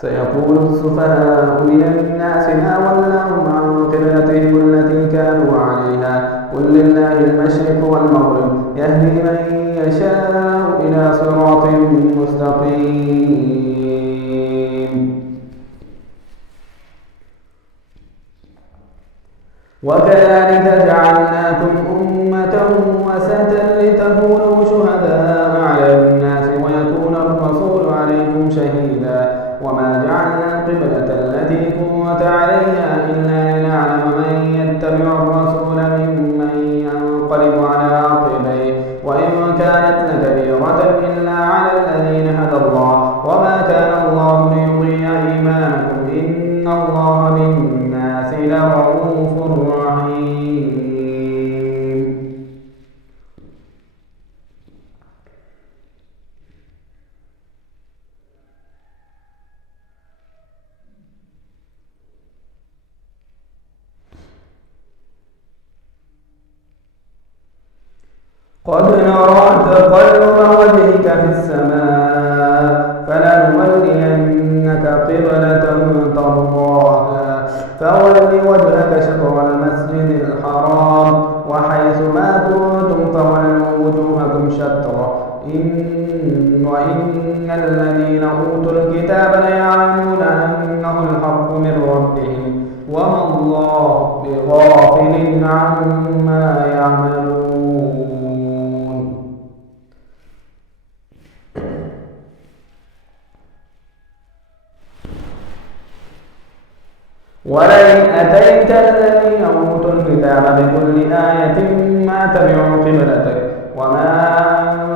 سيقول السفهاء من الناس ما ولاهم عن قبلتهم التي كانوا عليها قل لله المشرق والمغرب يهدي من يشاء إلى صراط مستقيم. وكذلك جعلناكم أمة وسطا لتكونوا شهداء على الناس ويكون الرسول عليكم شهيدا وما جعلنا القبلة التي كنت عليها إلا لنعلم من يتبع الرسول ممن ينقلب على عقبيه وإن كانت لكبيرة إلا على الذين هدى الله وما كان الله ليضيع إيمانكم إن الله بالناس لرءوف رحيم. قد نرى تقلب وجهك في السماء فلنولينك قبلة ترضاها فول وجهك شطر المسجد الحرام وحيث ما كنتم فولوا وجوهكم شطره وإن الذين أوتوا الكتاب ليعلمون أنه الحق من ربهم وما الله بغافل عما يعملون. ولئن أتيت الذين أوتوا الكتاب بكل آية ما تبعوا قبلتك وما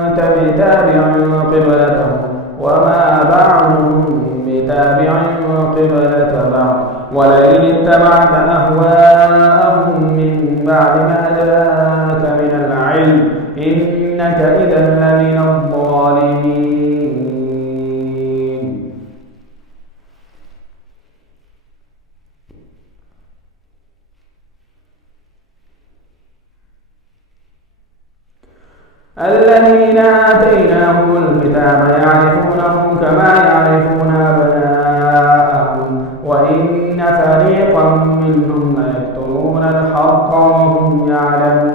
أنت بتابع قبلتهم وما بعضهم بتابع قبلة بعض ولئن اتبعت أهواءهم من بعد ما جاءك من العلم إنك إذا لمن الظالمين. الذين آتيناهم الكتاب يعرفونه كما يعرفون أبناءهم وإن فريقا منهم ليكتمون الحق وهم يعلمون.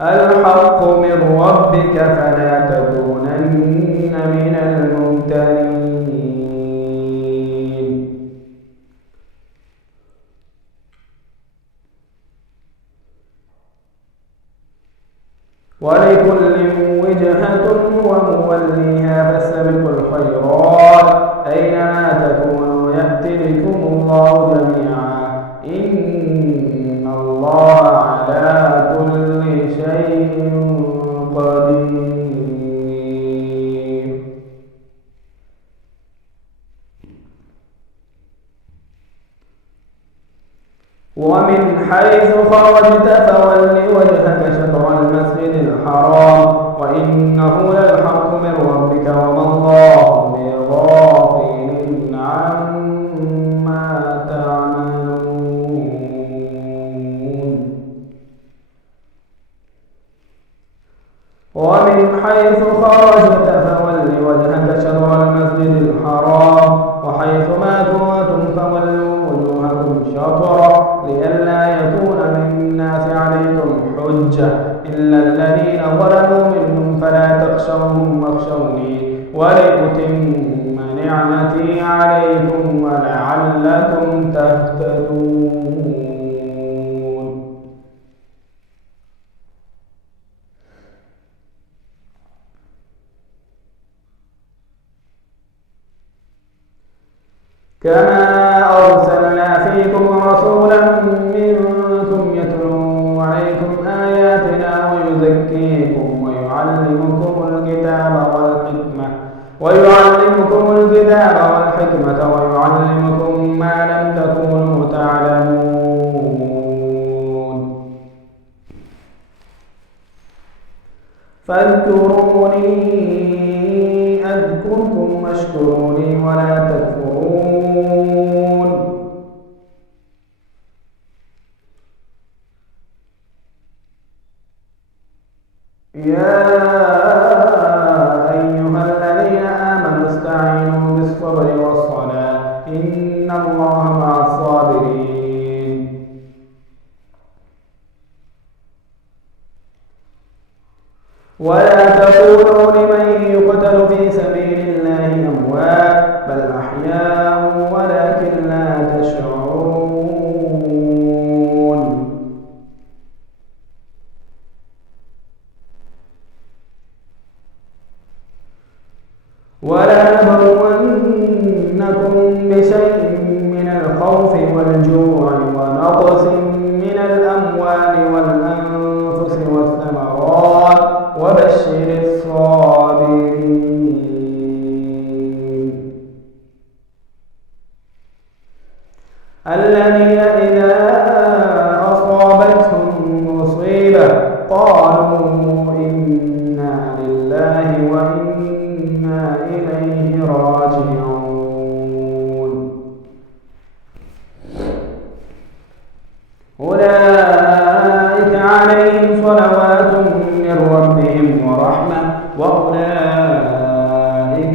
الحق من ربك فلا تكونن من الممترين. ولكل وجهة هو موليها فاستبقوا الخيرات أينما تكونوا يأتي بكم الله جميعا إن الله على كل شيء قدير. ومن حيث خرجت فول وجهك شطر المسجد الحرام وإنه للحق من ربك وما الله بغافل عما تعملون. ومن حيث خرجت فول وجهك شطر المسجد الحرام وحيث ما كنتم فولوا وجوهكم شطره لئلا يكون للناس عليكم حجة إلا الذين ظلموا منهم فلا تخشوهم واخشوني ولأتم نعمتي عليكم ولعلكم تهتدون. كما أرسلنا فيكم رسولا منكم يتلو عليكم آياتنا ويزكيكم ويعلمكم الكتاب والحكمة ويعلمكم ما لم تكونوا تعلمون. فاذكروني أذكركم واشكروني ولا تكفرون. يا ولا تقولوا لمن يقتل في سبيل الله أموات بل أحياء ولكن لا تشعرون ولا نبلونكم بشيء من الخوف والجوع ونقص من الأموال والأنفس والثمرات وبشر الصابرين الذين إذا أصابتهم مصيبة قالوا إنا لله وإنا إليه راجعون أولئك عليهم صلوات من ربهم ورحمة وأولئك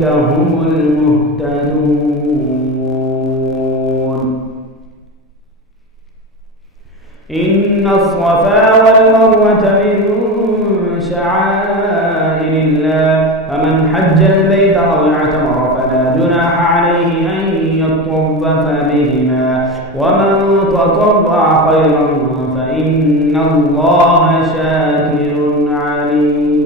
هم المهتدون إن الصفا والمروة من شعائر الله فمن حج البيت أو اعتمر فلا جناح عليه أن يطوف بهما ومن تطوع خيرا فإن الله شاكر عليم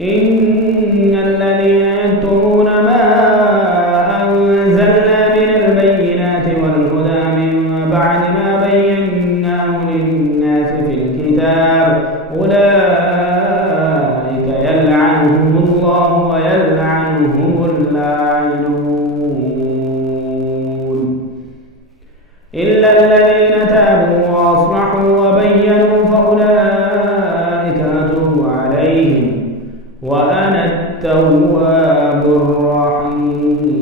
إن الذين يكتمون ما أنزلنا من البينات والهدى من بعد ما بيناه للناس في الكتاب أولئك يلعنهم الله ويلعنهم اللاعنون إلا الذين تابوا وأصلحوا وبينوا فأولئك أتوب عليهم وأنا التواب الرحيم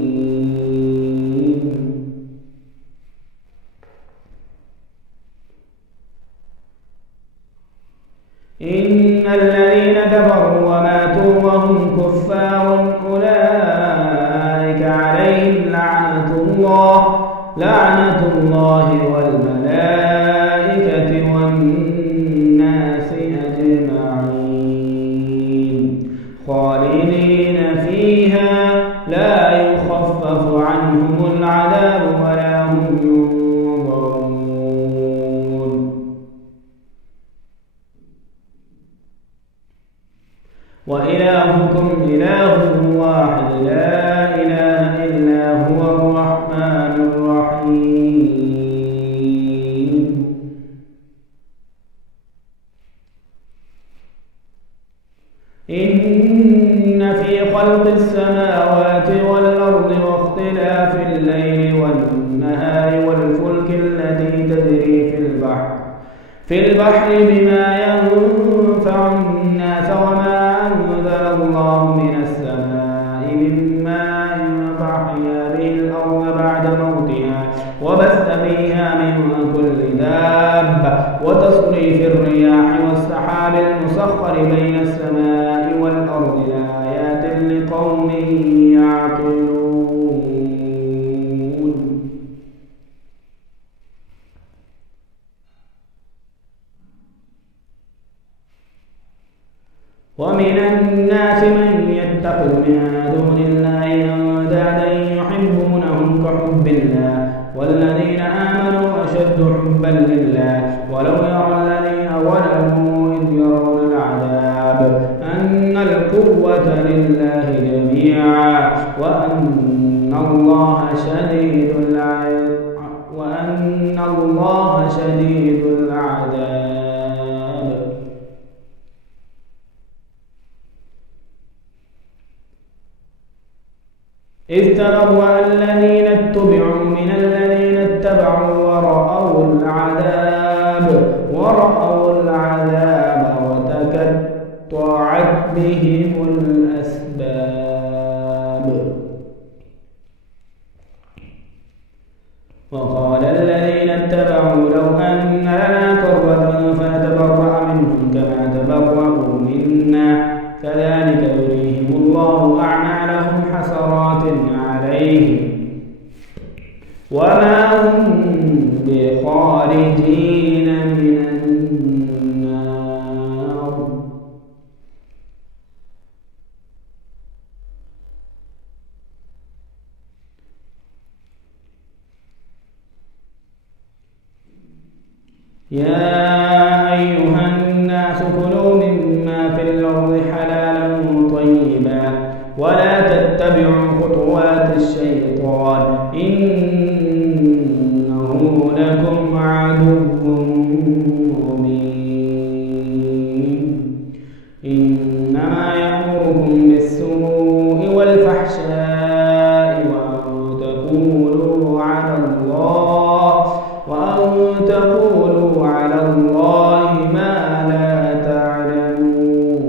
إن الذين كفروا وماتوا وهم كفار أولئك عليهم لعنة الله والملائكة والناس أجمعين خالدين فيها لا يخفف عنهم العذاب ولا هم ينظرون وإلهكم إله واحد لا إله إلا هو الرحمن الرحيم إن في خلق السماوات والأرض واختلاف الليل والنهار والفلك التي تجري في البحر بما ينفع الناس وما أنزل الله من السماء من ماء فأحيا به الأرض بعد موتها وبث فيها من كل دابة وتصريف الرياح والسحاب المسخر بين السماء والأرض لآيات لقوم يعقلون ومن الناس من يتخذ من دون الله أندادا يحبونهم كحب الله والذين آمنوا أشد حبا لله ولو يرى الذين ظلموا إذ يرون العذاب أن القوة لله جميعا وأن الله شديد العذاب إذ تبرأ الذين اتبعوا من الذين اتبعوا ورأوا العذاب وتقطعت بهم الأسباب وقال الذين اتبعوا لو أن لنا كرة فنتبرأ منهم كما تبرأوا منا كذلك يريهم الله أعمالهم حسرات عليهم وما هم بخارجين يا أيها الناس كلوا مما في الأرض حلالا طيبا ولا تتبعوا خطوات الشيطان إنه لكم عدو مبين إنما يأمركم بالسوء والفحشاء وأن تقولوا على الله ما لا تعلمون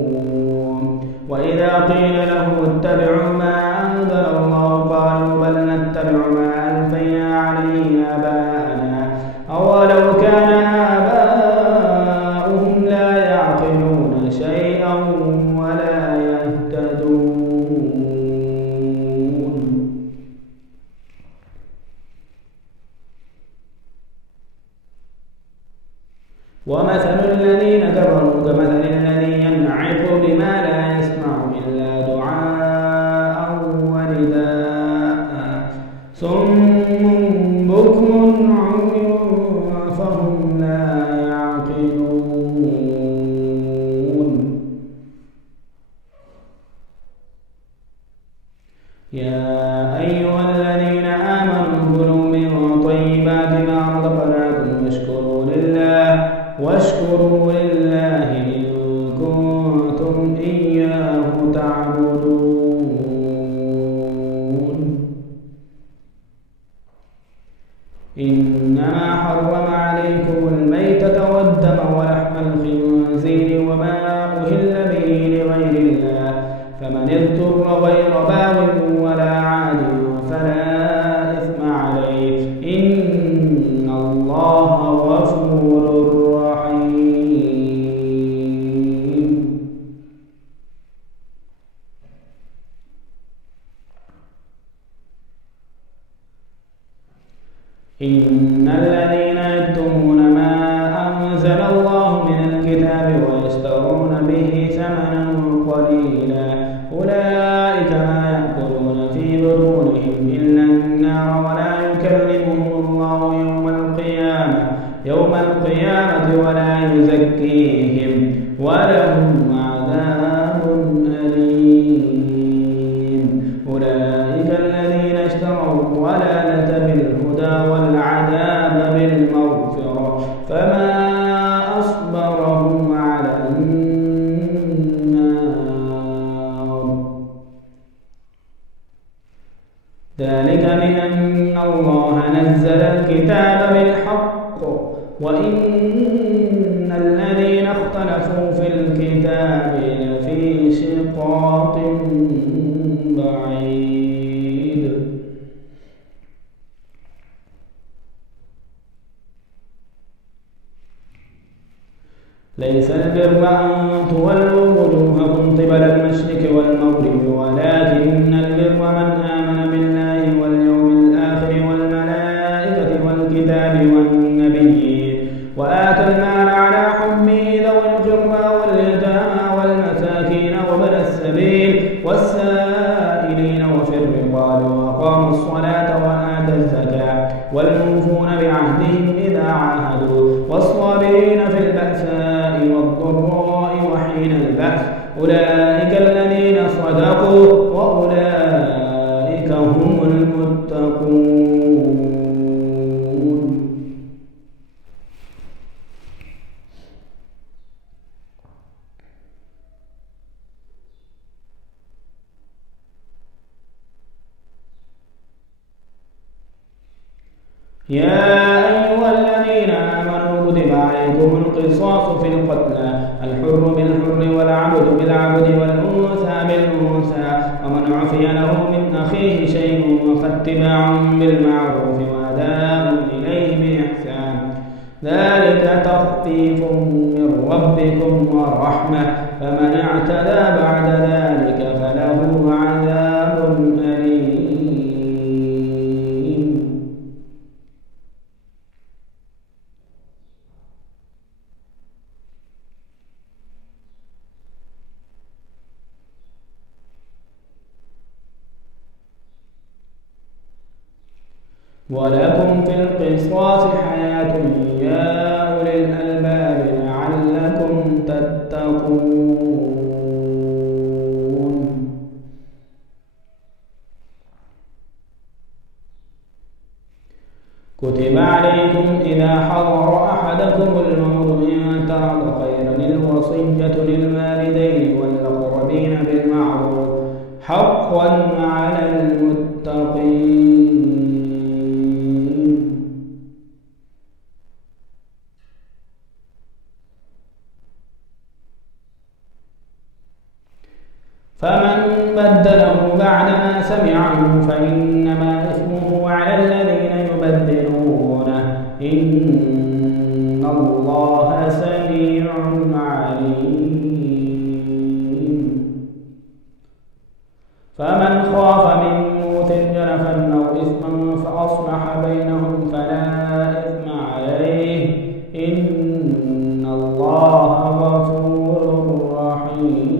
وإذا قيل لهم اتبعوا ما أنزل الله قالوا بل نتبع ما ألفينا عليه آباءنا أولو كان آباؤهم لا يعقلون شيئا ولا يهتدون ومثل الذين كفروا كمثل الذي ينعق بما لا يسمع إلا دعاء ونداء صم بكم عمي فهم لا يعقلون يا أيها الذين آمنوا كلوا من طيبات ما رزقناكم واشكروا لله إن كنتم إياه تعبدون إنما حرم عليكم الميتة والدم ولحم الخنزير وما أهل به لغير الله فمن اضطر غير باغ ولا عاد فلا إثم عليه إن الله غفور إن الذين يكتمون ما أنزل الله من الكتاب ويشترون به ثمنا قليلا أولئك ما يأكلون في بطونهم إلا النار ولا يكلمهم الله يوم القيامة ولا يزكيهم ولهم عذاب أليم أولئك الذين اشتروا الضلالة بالهدى والعذاب بالمغفرة فما أصبرهم على النار ذلك بأن الله نزل الكتاب بالحق وإن الذين اختلفوا في الكتاب لفي شقاق بعيد ليس البر أن تولوا وجوهكم قبل المشرق والمغرب ولكن البر من آمن بالله واليوم الآخر والملائكة والكتاب والنبيين وآتى المال على حبه ذوي القربى واليتامى والمساكين وابن السبيل والسائلين وفي الرقاب وأقاموا الصلاة وآتى الزكاة والموفون بعهدهم إذا عاهدوا والصابرين في البأساء والضراء وحين البأس أولئك الذين صدقوا وأولئك هم المتقون يا أيها الذين آمنوا كتب عليكم القصاص في القتلى الحر بالحر والعبد بالعبد والأنثى بالأنثى ومن عفي له من أخيه شيء فاتباع بالمعروف وأداء إليه بإحسان ذلك تخفيف من ربكم ورحمة فمن اعتدى بعد ذلك فله عذاب أليم ولكم في القصاص حياة يا أولي أولي الألباب لعلكم تتقون. كتب عليكم إذا حضر أحدكم الموت إن ترك خيرا الوصية للوالدين والأقربين بالمعروف حقا على المتقين. فمن بدله بعدما سمعه فإنما إثمه على الذين يبدلونه إن الله سميع عليم. فمن خاف من موت جنفا أو إثما فأصلح بينهم فلا إثم عليه إن الله غفور رحيم.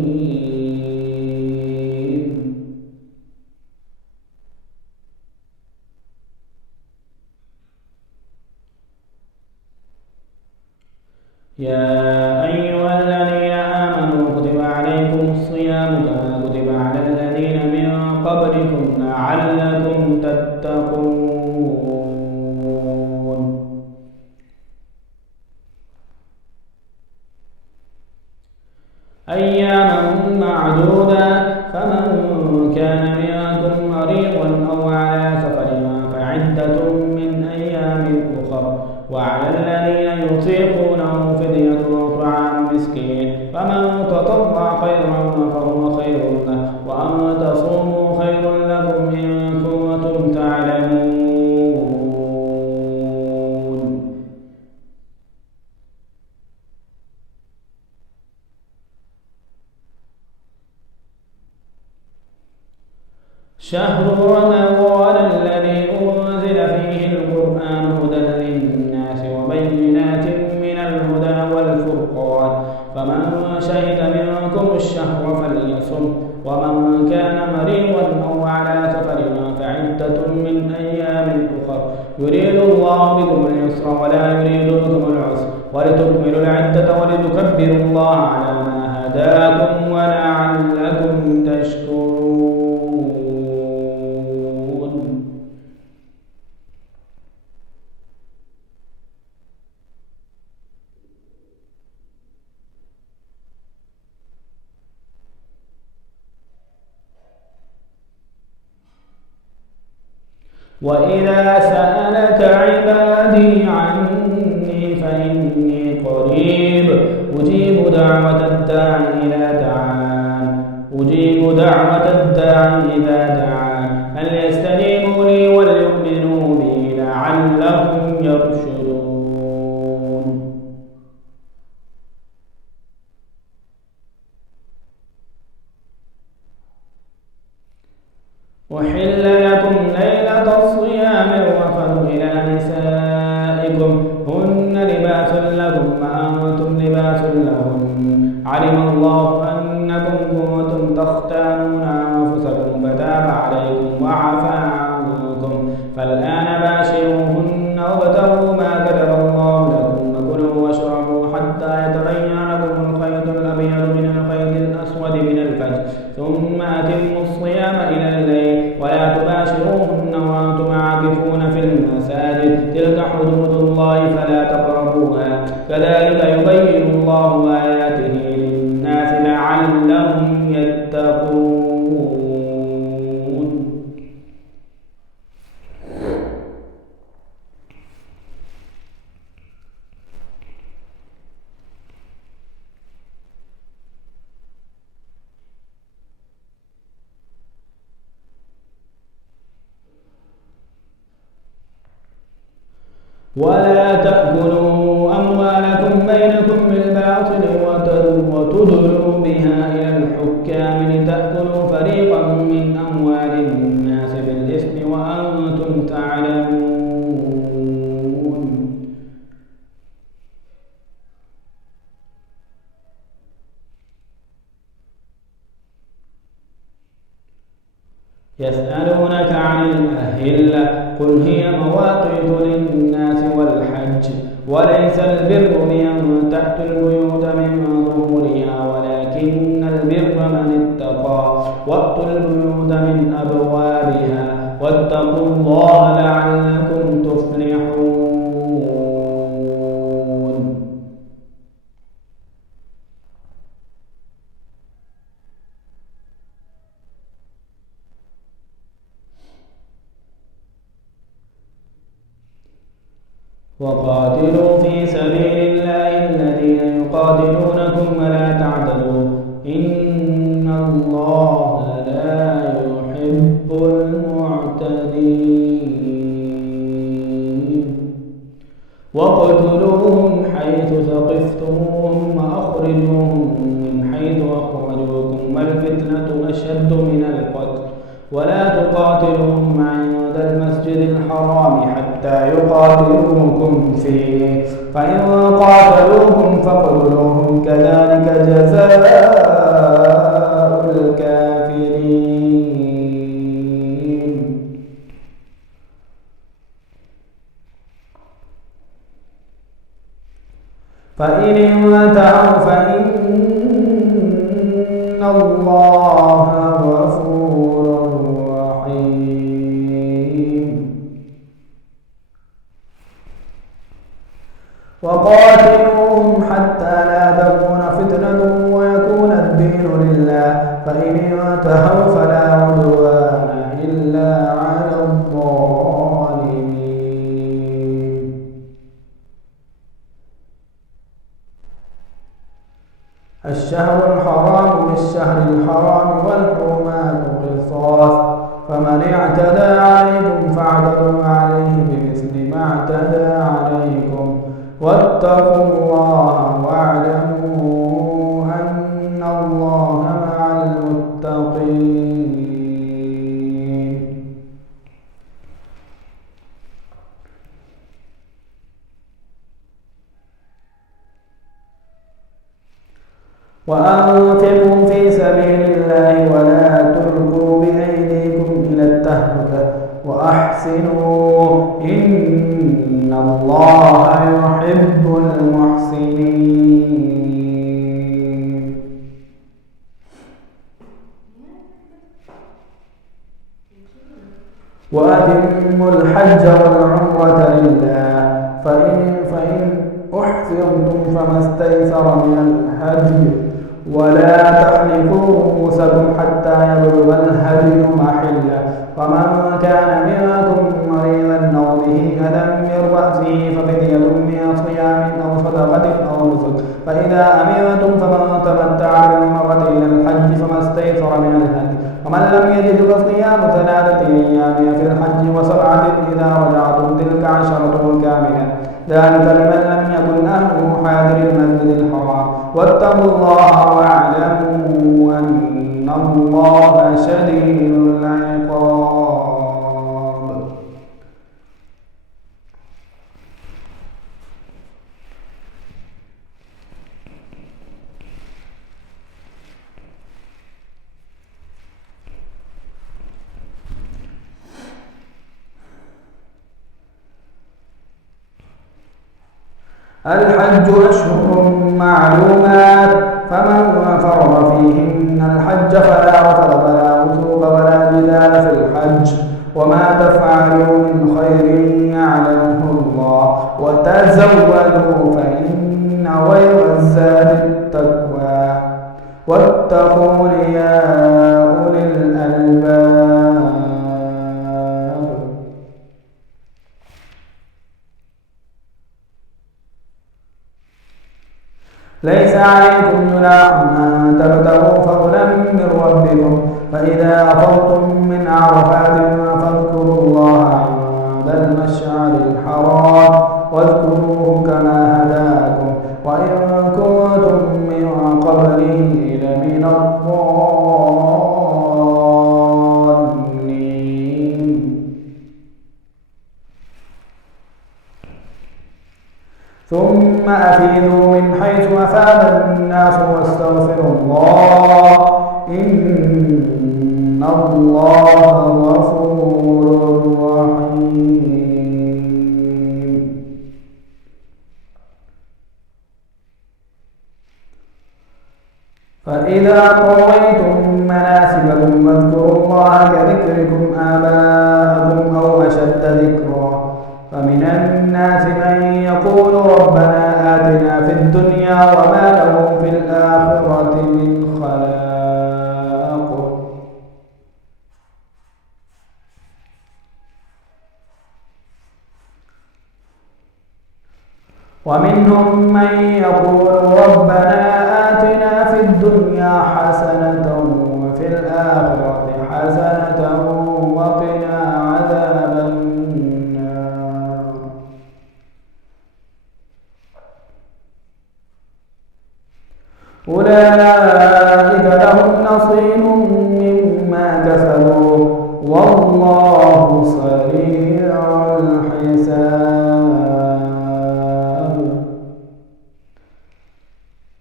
يا أيها الذين آمنوا كتب عليكم الصيام كما كتب على الذين من قبلكم لعلكم تتقون. أياما معدودة فمن كان منكم مريضا أو على سفر فعدة من أيام أخر وعلى الذين يطيقونه فدية طعام مسكين فمن تطوع خيرا فهو خير له وأن تصوموا خير لكم إن كنتم تعلمون. شهر رمضان الذي أنزل فيه القرآن هدى للناس وبينات من الهدى والفرقان فمن شهد منكم الشهر فليصم ومن كان مريضا أو على سفر فعدة من أيام أخر يريد الله بكم اليسر ولا يريد بكم العسر ولتكملوا العدة ولتكبروا الله على ما هداكم ولعلكم تشكرون. وإذا سألك عبادي عني فإني قريب أجيب دعوة الداعي إذا دعان فليستجيبوا لي وليؤمنوا بي لعلهم يرشدون. أحل لكم ليلة الصيام الرفث إلى نسائكم هن لباس لكم وأنتم لباس لهن علم الله أنكم كنتم تختانون أنفسكم فتاب عليكم وعفى عنكم فالآن باشروهن وابتغوا ما كتب الله لكم وكلوا واشربوا حتى يتبين لكم الخيط الأبيض من الخيط الأسود من الفجر ثم أتموا الصيام إلى الليل ولا تباشروهن وأنتم عاكفون في المساجد تلك حدود الله فلا تقربوها كذلك يبين الله آياته للناس لعلهم يتقون. ولا تأكلوا أموالكم بينكم بالباطل وتدلوا بها إلى الحكام لتأكلوا فريقا من أموال الناس بالإثم وأنتم تعلمون. يسألونك عن الأهلة قل هي مواقيت للناس والحج وليس البر بأن تأتوا البيوت من ظهورها ولكن البر من اتقى وأتوا البيوت من أبوابها واتقوا الله لعلكم تفلحون. وقاتلوا في سبيل الله الذين يقاتلونكم ولا تعتدوا إن الله لا يحب المعتدين. واقتلوهم حيث ثقفتموهم وأخرجوهم من حيث أخرجوكم والفتنة أشد من القتل ولا تقاتلوهم عند المسجد الحرام حتى يقاتلوكم فيه فإن قاتلوكم فاقتلوهم كذلك جزاء الكافرين. فإن انتهوا فإن الله غفور رحيم. وقاتلوهم حتى لا تكون فتنة ويكون الدين لله فإن انتهوا فلا عدوان إلا على الظالمين. الشهر الحرام بالشهر الحرام والحرمات قصاص فمن اعتدى عليكم فاعتدوا عليه بمثل ما اعتدى عليكم واتقوا الله واعلموا أن الله مع المتقين. وأنفقوا في سبيل الله ولا تلقوا بأيديكم إلى التهلكة وأحسنوا إن الله يحب المحسنين. وأتموا الحج والعمرة لله فإن أحسنتم فما استيسر من الهدي ولا تحلقوا رؤوسكم حتى يبلغ الهدي محله ومن كان منكم مريضا أو به أذى من رأسه ففدية من صيام أو صدقة أو نسك فإذا أمنتم فمن تمتع بالعمرة إلى الحج فما استيسر من الهدي ومن لم يجد فصيام 3 أيام في الحج و7 إذا رجعتم تلك 10 كاملة ذلك لمن لم يكن أهله حاضر المسجد الحرام واتقوا الله واعلموا أن الله شديد العقاب. الحج أشهر معلومات فمن فرض فيهن الحج فلا رفث ولا فسوق ولا جدال في الحج وما تفعلوا من خير يعلمه الله وتزودوا فإن غير الزاد التقوى واتقون يا أولي الألباب. ليس عليكم جناح أن تبتغوا فضلا من ربكم فإذا أفضتم من عرفات فاذكروا الله عند المشعر الحرام واذكروه كما هداكم وإن كنتم من قبله لمن الضالين. ثم أفيدوا من حيث أفاد الناس واستغفروا الله إن الله غفور رحيم. آباءكم أو أشد ذكرا. فمن الناس من يقول ربنا آتنا في الدنيا وما له في الآخرة من خلاق. ومنهم من يقول ربنا آتنا في الدنيا حسنة وفي الآخرة حسنة وقنا عذاب النار. أولئك لهم نصيب مما كسبوا والله سريع الحساب.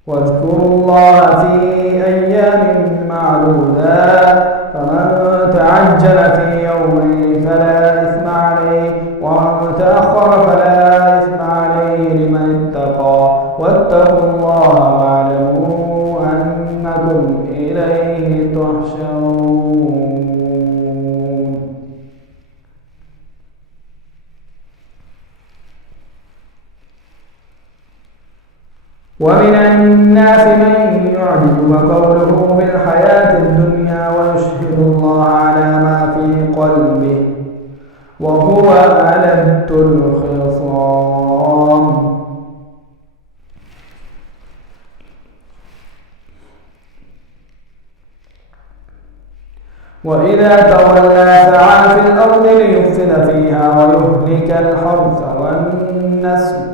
واذكروا الله في أيام معدودات فمن تعجل في يومين فلا إثم عليه ومن تأخر فلا إثم عليه لمن اتقى واتقوا الله واعلموا أنكم إليه تحشرون. ومن الناس من يعجبك قوله في الحياة الدنيا ويشهد الله على ما في قلبه وهو ألد الخصام. وإذا تولى سعى في الأرض ليفسد فيها ويهلك الحرث والنسل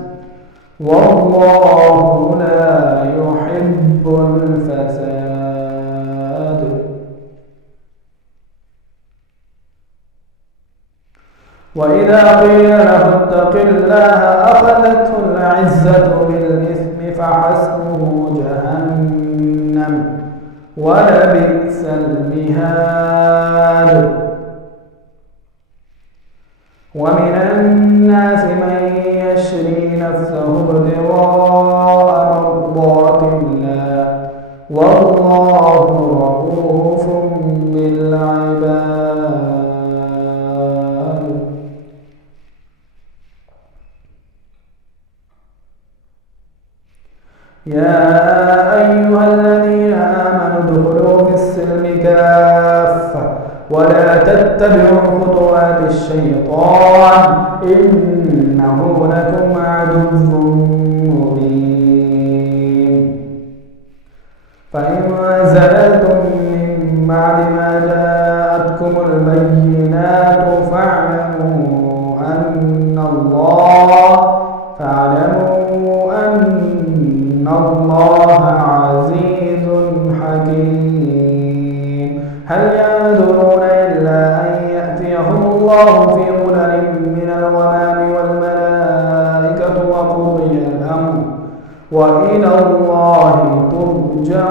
والله لا يحب الفساد. وإذا قيل له اتق الله أخذته العزة بالإثم فحسبه جهنم ولبئس المهاد. ومن الناس من يشري نفسه ابتغاء مرضات الله والله رؤوف بالعباد. يا أيها الذين آمنوا ادخلوا في السلم كافة ولا تتبعوا خطوات الشيطان إنه لكم عدو مبين. فإن زللتم من بعد ما جاءتكم البينات فاعلموا أن الله عزيز حكيم. هل ينظرون إلا أن يأتيهم الله في ظلل من الغمام والملائكة وقضي الأمر وإلى الله ترجع